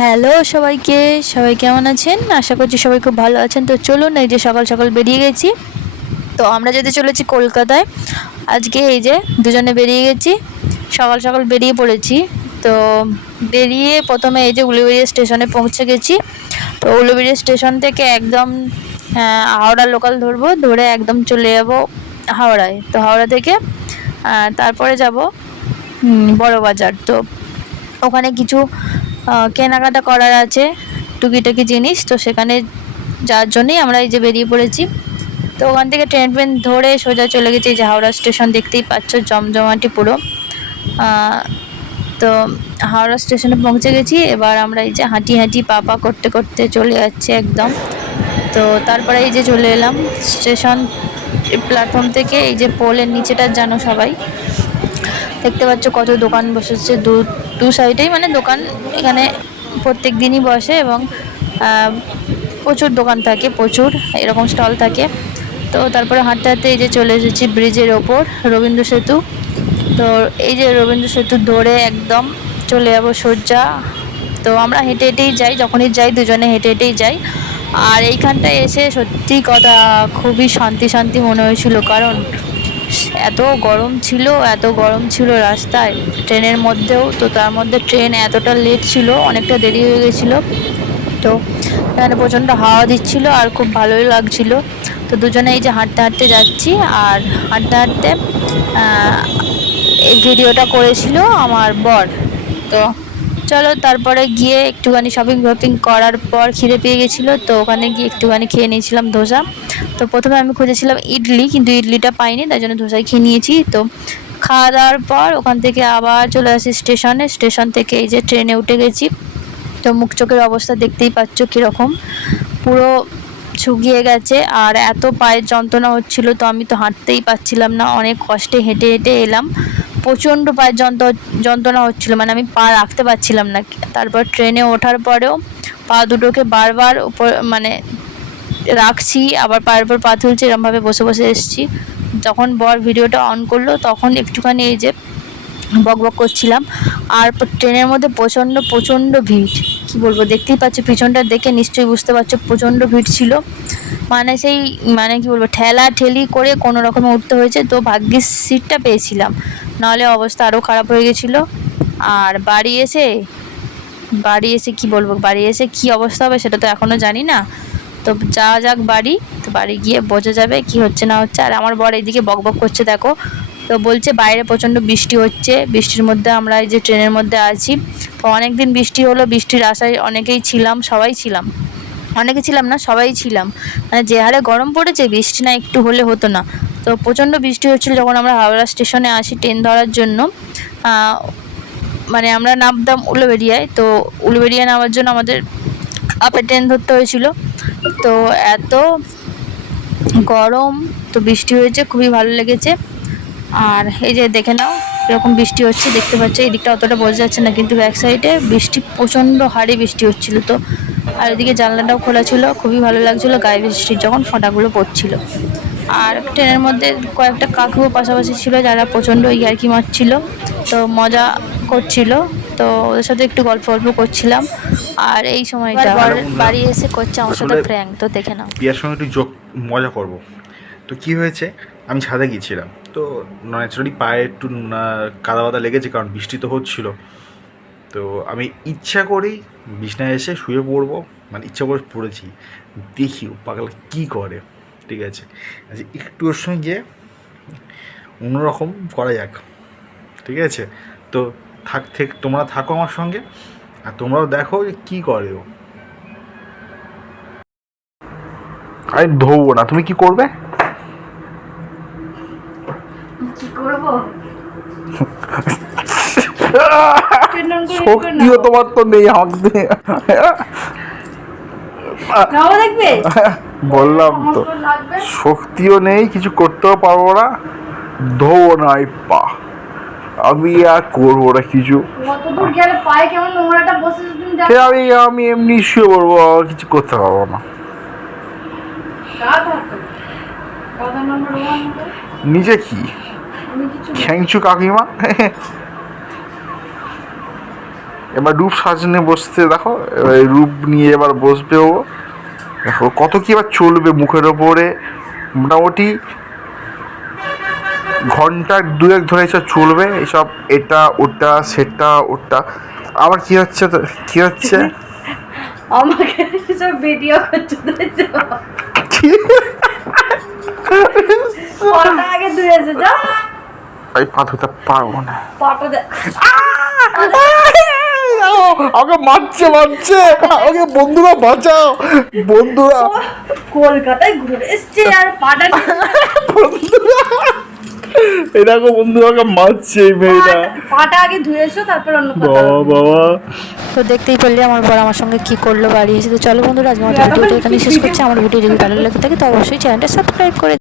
Hello সবাইকে, সবাই কেমন আছেন? আশা করছি সবাই খুব ভালো আছেন। তো চলুন, এই যে সকাল সকাল বেরিয়ে গেছি। তো আমরা যেতে চলেছি কলকাতায়। আজকে এই যে দুজনে বেরিয়ে গেছি, সকাল সকাল বেরিয়ে পড়েছি। তো বেরিয়ে প্রথমে এই যে উলুবেড়িয়া স্টেশনে পৌঁছে গেছি। তো উলুবেড়িয়া স্টেশন থেকে একদম হাওড়া লোকাল ধরবো, ধরে একদম চলে যাব হাওড়ায়। তো হাওড়া থেকে তারপরে যাব বড় বাজার। তো ওখানে কিছু কেনাকাটা করার আছে, টুকিটাকি জিনিস। তো সেখানে যাওয়ার জন্যই আমরা এই যে বেরিয়ে পড়েছি। তো ওখান থেকে ট্রেন ট্রেন ধরে সোজা চলে গেছি এই যে হাওড়া স্টেশন, দেখতেই পাচ্ছ জমজমাটি পুরো। তো হাওড়া স্টেশনে পৌঁছে গেছি। এবার আমরা এই যে হাঁটি হাঁটি পা পা করতে করতে চলে যাচ্ছি একদম। তো তারপরে এই যে চলে এলাম স্টেশন প্ল্যাটফর্ম থেকে। এই যে পোলের নিচেটা জানো সবাই, দেখতে পাচ্ছ কত দোকান বসেছে দু দু সাইডেই, মানে দোকান এখানে প্রত্যেক দিনই বসে এবং প্রচুর দোকান থাকে, প্রচুর এরকম স্টল থাকে। তো তারপরে হাঁটতে হাঁটতে এই যে চলে এসেছি ব্রিজের ওপর, রবীন্দ্র সেতু। তো এই যে রবীন্দ্র সেতু ধরে একদম চলে যাবো সোজা। তো আমরা হেঁটে হেঁটেই যাই, যখনই যাই দুজনে হেঁটে হেঁটেই যাই। আর এইখানটায় এসে সত্যি কথা খুবই শান্তি শান্তি মনে হয়েছিল, কারণ এত গরম ছিল, এত গরম ছিল রাস্তায়, ট্রেনের মধ্যেও। তো তার মধ্যে ট্রেন এতটা লেট ছিল, অনেকটা দেরি হয়ে গেছিলো। তো এখানে প্রচণ্ড হাওয়া দিচ্ছিল আর খুব ভালোই লাগছিল। তো দুজনে এই যে হাঁটতে হাঁটতে যাচ্ছি, আর হাঁটতে হাঁটতে এই ভিডিওটা করেছিল আমার বর। তো চলো তারপরে গিয়ে একটুখানি শপিং ফপিং করার পর খিদে পেয়ে গেছিলো, তো ওখানে গিয়ে একটুখানি খেয়ে নিয়েছিলাম ধোসা। তো প্রথমে আমি খুঁজেছিলাম ইডলি, কিন্তু ইডলিটা পাইনি, তাই জন্য ধোসাই খেয়ে নিয়েছি। তো খাওয়া দাওয়ার পর ওখান থেকে আবার চলে আসি স্টেশনে। স্টেশন থেকে এই যে ট্রেনে উঠে গেছি। তো মুখ চোখের অবস্থা দেখতেই পাচ্ছ কীরকম, পুরো শুকিয়ে গেছে আর এত পায়ের যন্ত্রণা হচ্ছিল। তো আমি তো হাঁটতেই পারছিলাম না, অনেক কষ্টে হেঁটে হেঁটে এলাম। প্রচণ্ড পায়ের যন্ত্রণা হচ্ছিল, মানে আমি পা রাখতে পারছিলাম না। তারপর ট্রেনে ওঠার পরেও পা দুটোকে বারবার উপর মানে রাখছি, আবার পায়ের উপর পা তুলছি, এরমভাবে বসে বসে এসেছি। যখন বর ভিডিওটা অন করলো তখন একটুখানি এই যে বকবক করছিলাম। আর ট্রেনের মধ্যে প্রচণ্ড প্রচণ্ড ভিড়, কি বলবো, দেখতেই পাচ্ছ পিছনটা দেখে নিশ্চয়ই বুঝতে পারছো প্রচণ্ড ভিড় ছিল। মানে সেই মানে কি বলবো, ঠেলা ঠেলি করে কোনো রকমে উঠতে হয়েছে। তো ভাগ্যিস সিটটা পেয়েছিলাম, নাহলে অবস্থা আরও খারাপ হয়ে গেছিলো। আর বাড়ি এসে কি বলবো, বাড়ি এসে কি অবস্থা হবে সেটা তো এখনও জানি না। তো যাওয়া যাক বাড়ি, তো বাড়ি গিয়ে বোঝা যাবে কি হচ্ছে না হচ্ছে। আর আমার বর এইদিকে বকবক করছে দেখো। তো বলছে বাইরে প্রচণ্ড বৃষ্টি হচ্ছে, বৃষ্টির মধ্যে আমরা এই যে ট্রেনের মধ্যে আছি। তো অনেক দিন বৃষ্টি হলো, বৃষ্টির আশায় অনেকেই ছিলাম, সবাই ছিলাম, অনেকে ছিলাম না সবাই ছিলাম। মানে যে হারে গরম পড়েছে, বৃষ্টি না একটু হলে হতো না। তো প্রচণ্ড বৃষ্টি হচ্ছিল যখন আমরা হাওড়া স্টেশনে আসি ট্রেন ধরার জন্য। মানে আমরা নামতাম উলুবেড়িয়ায়, তো উলুবেড়িয়ায় নামার জন্য আমাদের আপে ট্রেন ধরতে হয়েছিল। তো এত গরম, তো বৃষ্টি হয়েছে, খুবই ভালো লেগেছে। আর এই যে দেখে নাও এরকম বৃষ্টি হচ্ছে, দেখতে পাচ্ছ এই দিকটা অতটা বোঝা যাচ্ছে না, কিন্তু ব্যাক সাইডে বৃষ্টি প্রচণ্ড হারে বৃষ্টি হচ্ছিল। তো আর এদিকে জানলাটাও খোলা ছিল, খুবই ভালো লাগছিলো গায়ে বৃষ্টির যখন ফোঁটাগুলো পড়ছিল। আর ট্রেনের মধ্যে কয়েকটা কাকুও পাশাপাশি ছিল যারা প্রচণ্ড ইয়ার্কি মারছিল, তো মজা করছিল। তো ওদের সাথে একটু গল্প গল্প করছিলাম। আর এই সময়টা বাড়ি এসে করছে আমার সাথে প্র্যাঙ্ক, তো দেখে নাও। পিয়ার সঙ্গে একটু মজা করব। তো কি হয়েছে, আমি ছাদে গিয়েছিলাম, তো ন্যাচারালি পায়ে একটু কাদা বাদা লেগেছে, কারণ বৃষ্টি তো হচ্ছিলো। তো আমি ইচ্ছা করেই বিছনায় এসে শুয়ে পড়বো, মানে ইচ্ছা করে পড়েছি। দেখি ও পাগলা কী করে। ঠিক আছে, আচ্ছা একটু ওর সঙ্গে অন্যরকম করা যাক। ঠিক আছে, তো তোমরা থাকো আমার সঙ্গে, আর তোমরাও দেখো যে কী করে ও। আমি ধরবো না, তুমি কি করবে? কি করবো? শক্তিও তোমার তো নেই আমাকে। বললাম তো শক্তিও নেই, কিছু করতেও পারবো না, ধোবো না এই পা। আমি আর করবো না কিছু। আমি এমনি শুয়ে পড়বো, কিছু করতে পারবো না। নিজে কি খ্যাংচু কাকিমা। এবার রূপ সাজনে বসতে দেখো, এবার এই রূপ নিয়ে এবার বসবে ও। দেখো কত কি এবার চলবে মুখের ওপরে, মোটামুটি ঘন্টা দুয়েক ধরে এসব চলবে, এসব এটা ওটা সেটা ওটা। আবার কি হচ্ছে কি হচ্ছে আমাকে সব ভিডিও করতে দিয়েছে, কটা আগে ধুয়েছে যা, আমি পা ধুতে পারবো না। পাটা দে। আমাকে মারছে আমাকে, বন্ধুরা বাঁচাও, বন্ধুরা কলকাতায় ঘুরে এসছে আর পাটা বন্ধুরা এই দেখো বন্ধুরা আমাকে মারছে এই মেয়েটা। পাটা আগে ধুয়েছো তারপর অন্য কথা। বাবা বাবা। তো দেখতেই পারলে আমার বর আমার সঙ্গে কি করলো বাড়ি এসে। তো চলো বন্ধুরা, আজকে আমার ভিডিওটা এখানে শেষ করছি। আমার ভিডিও যদি ভালো লাগে থাকে তো অবশ্যই চ্যানেলটা সাবস্ক্রাইব করে